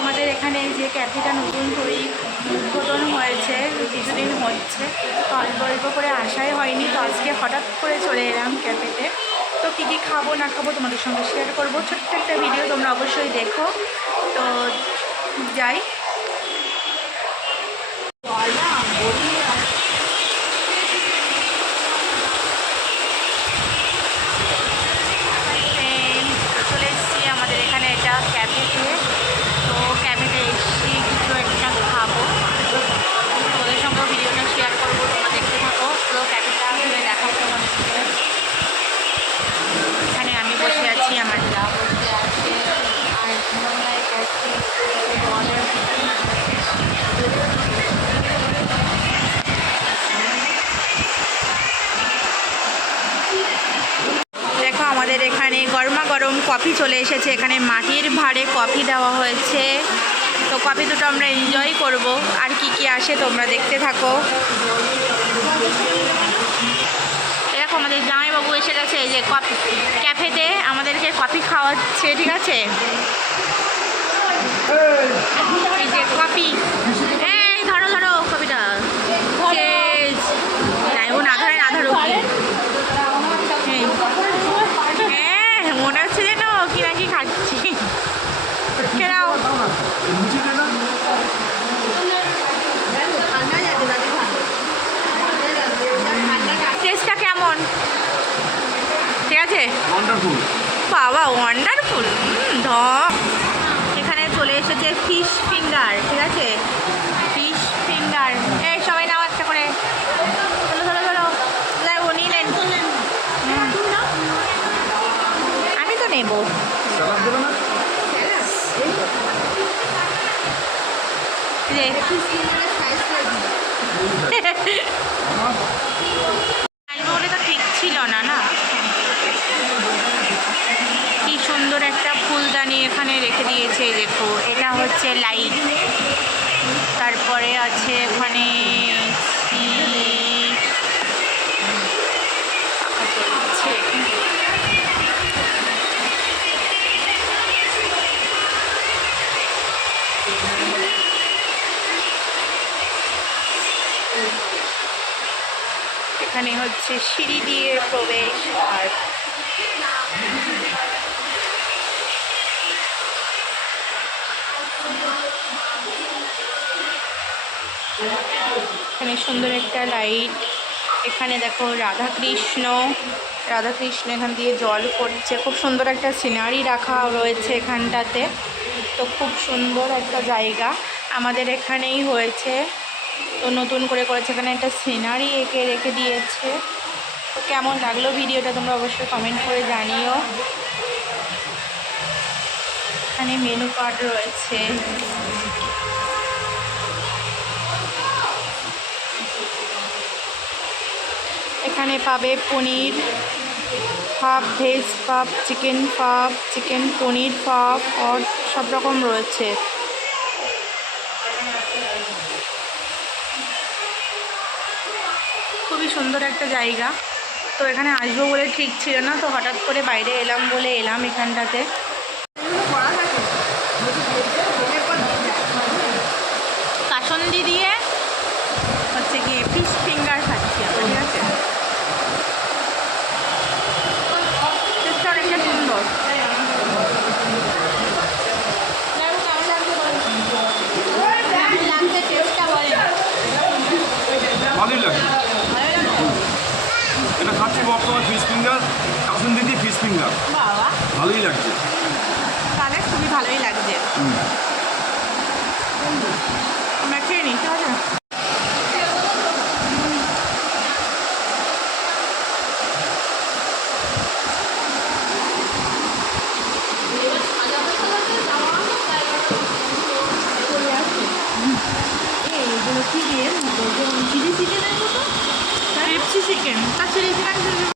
আমাদের এখানে যে ক্যাফেটা নতুন করে উদ্বোধন হয়েছে, কিছুদিন হচ্ছে, তো অল্প অল্প করে আসাই হয়নি। তো আজকে হঠাৎ করে চলে এলাম ক্যাফেতে। তো কী কী খাবো না খাবো তোমাদের সঙ্গে শেয়ার করবো। ছোট্ট একটা ভিডিও, তোমরা অবশ্যই দেখো। তো যাই। চলে এসেছি আমাদের এখানে এটা ক্যাফেতে। তো ক্যাফেতে এসেছি, কিছু একটা খাবো, ওদের সঙ্গে ভিডিওটা শেয়ার করবো। তোমরা দেখতে থাকো, পুরো ক্যাফেটা ঘুরে দেখাবো তোমাদেরকে। এখানে আমি বসে আছি, আমার যা বসে আছে, আর মনে করছি দেখো আমাদের এখানে গরমা গরম কফি চলে এসেছে। এখানে মাটির ভাঁড়ে কফি দেওয়া হয়েছে। তো কফি দুটো আমরা এনজয় করব। আর কি কি আসে তোমরা দেখতে থাকো। দেখো আমাদের জামাইবাবু এসে গেছে, এই যে কফি ক্যাফেতে আমাদেরকে কফি খাওয়াচ্ছে, ঠিক আছে। এই যে কফি, এই ধরো ধরো কফিটা, ও না ধরে না ধরো, হ্যাঁ মনে হচ্ছে যেন কি নাকি খাচ্ছি। কেনাও টেস্টটা কেমন? ঠিক আছে, বাবা ওয়ান্ডারফুল। এখানে চলে এসেছে ফিশ ফিঙ্গার, ঠিক আছে, ফিশ ফিঙ্গার। এই সবাই নাও একটা করে, চলো চলো চলো, ও নিলেন, আমি তো নেব। বলে তো ঠিক ছিল না, না কি সুন্দর একটা ফুলদানি এখানে রেখে দিয়েছে। দেখো এটা হচ্ছে লাইট, তারপরে আছে এখানে এখানে হচ্ছে সিঁড়ি দিয়ে প্রবেশ। আর এখানে সুন্দর একটা লাইট। এখানে দেখো রাধাকৃষ্ণ এখান দিয়ে জল পড়ছে। খুব সুন্দর একটা সিনারি রাখা রয়েছে এখানটাতে। তো খুব সুন্দর একটা জায়গা আমাদের এখানেই হয়েছে। তো নতুন করে করেছে, এখানে একটা সিনারি এঁকে রেখে দিয়েছে। তো কেমন লাগলো ভিডিওটা তোমরা অবশ্যই কমেন্ট করে জানিও। এখানে মেনু কার্ড রয়েছে। এখানে পাবে পনির পাপ, ভেজ পাপ, চিকেন পাপ, চিকেন পনির পাপ, আর সব রকম রয়েছে। খুবই সুন্দর একটা জায়গা। তো এখানে আসবো বলে ঠিক ছিল না, তো হঠাৎ করে বাইরে এলাম বলে এলাম এখানটাতে। কাসন্দি দিয়ে হচ্ছে গিয়ে ফিশ ফিঙ্গার খাচ্ছি আমরা, ঠিক আছে। টেস্টটা অনেকটা সুন্দর। ভালোই লাগে, এটা খাচ্ছি বর্তমান ফিশ ফিঙ্গার, কাসুন্দি দিয়ে ফিশ ফিঙ্গার, বাবা ভালোই লাগছে, তাহলে খুবই ভালোই লাগছে। আমরা খেয়ে নিই, ঠিক আছে। চিলি চিকেনের মতো, চিকেন, তার চিলি চিকেন